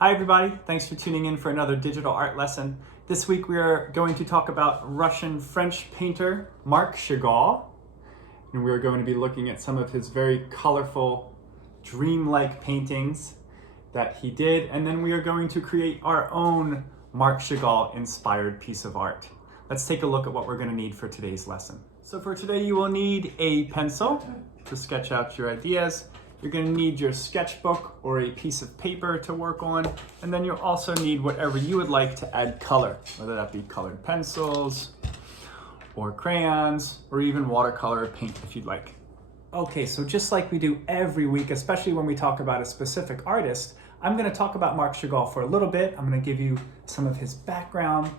Hi everybody, thanks for tuning in for another digital art lesson. This week we are going to talk about Russian-French painter Marc Chagall. And we're going to be looking at some of his very colorful, dreamlike paintings that he did. And then we are going to create our own Marc Chagall inspired piece of art. Let's take a look at what we're going to need for today's lesson. So for today you will need a pencil to sketch out your ideas. You're going to need your sketchbook or a piece of paper to work on, and then you'll also need whatever you would like to add color, whether that be colored pencils or crayons or even watercolor paint if you'd like. Okay, so just like we do every week, especially when we talk about a specific artist, I'm going to talk about Marc Chagall for a little bit. I'm going to give you some of his background,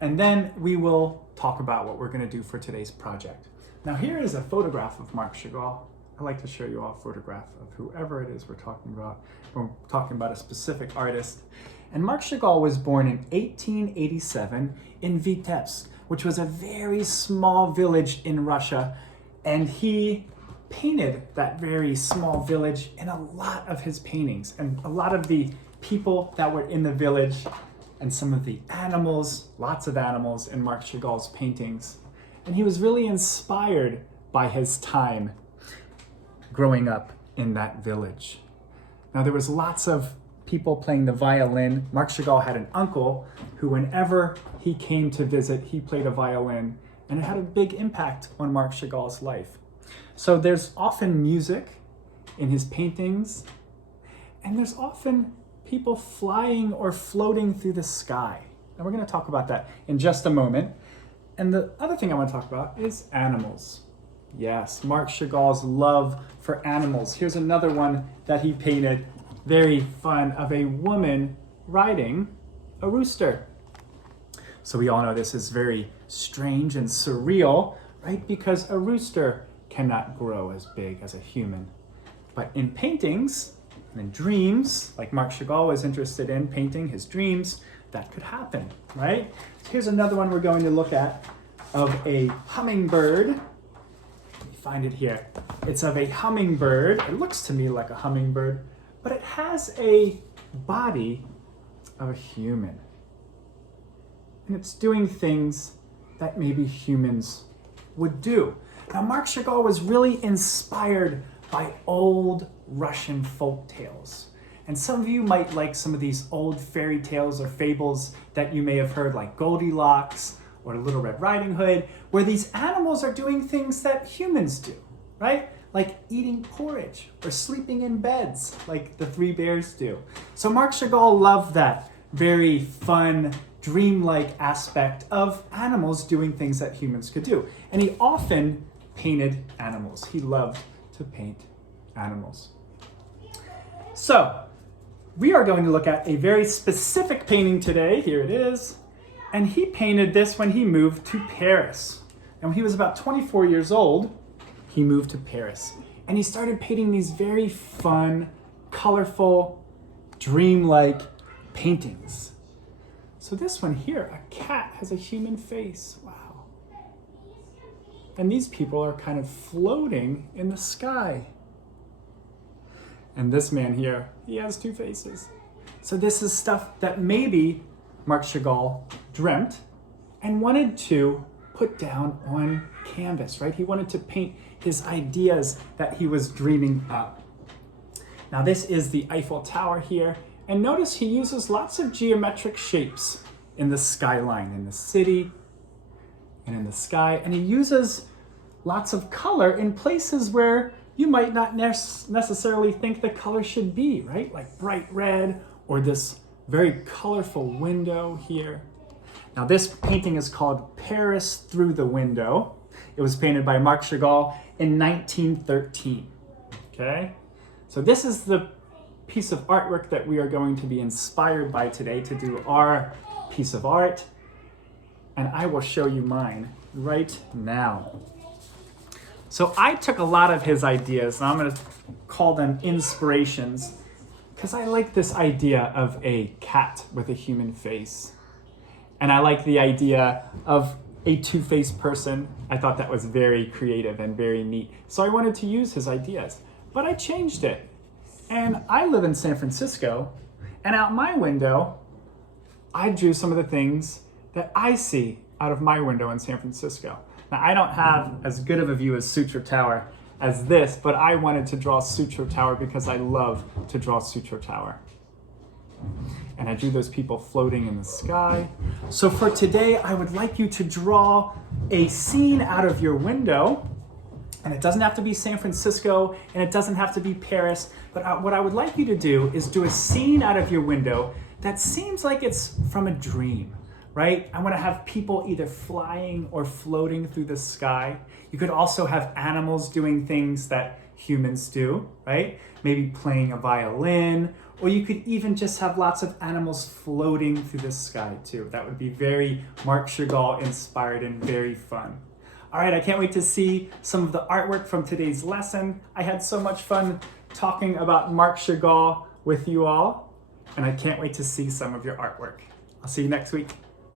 and then we will talk about what we're going to do for today's project. Now here is a photograph of Marc Chagall. I like to show you all a photograph of whoever it is we're talking about. We're talking about a specific artist. And Marc Chagall was born in 1887 in Vitebsk, which was a very small village in Russia. And he painted that very small village in a lot of his paintings. And a lot of the people that were in the village and some of the animals, lots of animals in Marc Chagall's paintings. And he was really inspired by his time growing up in that village. Now there was lots of people playing the violin. Marc Chagall had an uncle who whenever he came to visit, he played a violin, and it had a big impact on Marc Chagall's life. So there's often music in his paintings, and there's often people flying or floating through the sky. And we're going to talk about that in just a moment. And the other thing I want to talk about is animals. Yes, Marc Chagall's love for animals. Here's another one that he painted, very fun, of a woman riding a rooster. So we all know this is very strange and surreal, right? Because a rooster cannot grow as big as a human. But in paintings and in dreams, like Marc Chagall was interested in painting his dreams, that could happen, right? Here's another one we're going to look at of a hummingbird. Find it here. It's of a hummingbird. It looks to me like a hummingbird, but it has a body of a human. And it's doing things that maybe humans would do. Now, Marc Chagall was really inspired by old Russian folk tales. And some of you might like some of these old fairy tales or fables that you may have heard, like Goldilocks or Little Red Riding Hood, where these animals are doing things that humans do, right? Like eating porridge or sleeping in beds like the three bears do. So Marc Chagall loved that very fun, dreamlike aspect of animals doing things that humans could do. And he often painted animals. He loved to paint animals. So we are going to look at a very specific painting today. Here it is. And he painted this when he moved to Paris. And when he was about 24 years old, he moved to Paris. And he started painting these very fun, colorful, dreamlike paintings. So this one here, a cat has a human face. Wow. And these people are kind of floating in the sky. And this man here, he has two faces. So this is stuff that maybe Marc Chagall dreamt and wanted to put down on canvas, right? He wanted to paint his ideas that he was dreaming up. Now this is the Eiffel Tower here, and notice he uses lots of geometric shapes in the skyline, in the city, and in the sky, and he uses lots of color in places where you might not necessarily think the color should be, right? Like bright red or this very colorful window here. Now this painting is called Paris Through the Window. It was painted by Marc Chagall in 1913, okay? So this is the piece of artwork that we are going to be inspired by today to do our piece of art. And I will show you mine right now. So I took a lot of his ideas, and I'm gonna call them inspirations, because I like this idea of a cat with a human face. And I like the idea of a two-faced person. I thought that was very creative and very neat. So I wanted to use his ideas, but I changed it. And I live in San Francisco, And out my window, I drew some of the things that I see out of my window in San Francisco. Now, I don't have as good of a view as Sutro Tower as this, but I wanted to draw Sutro Tower because I love to draw Sutro Tower. And I drew those people floating in the sky. So for today, I would like you to draw a scene out of your window. And it doesn't have to be San Francisco, and it doesn't have to be Paris, but what I would like you to do is do a scene out of your window that seems like it's from a dream, right? I want to have people either flying or floating through the sky. You could also have animals doing things that humans do, right? Maybe playing a violin, or you could even just have lots of animals floating through the sky too. That would be very Marc Chagall inspired and very fun. All right, I can't wait to see some of the artwork from today's lesson. I had so much fun talking about Marc Chagall with you all, and I can't wait to see some of your artwork. I'll see you next week.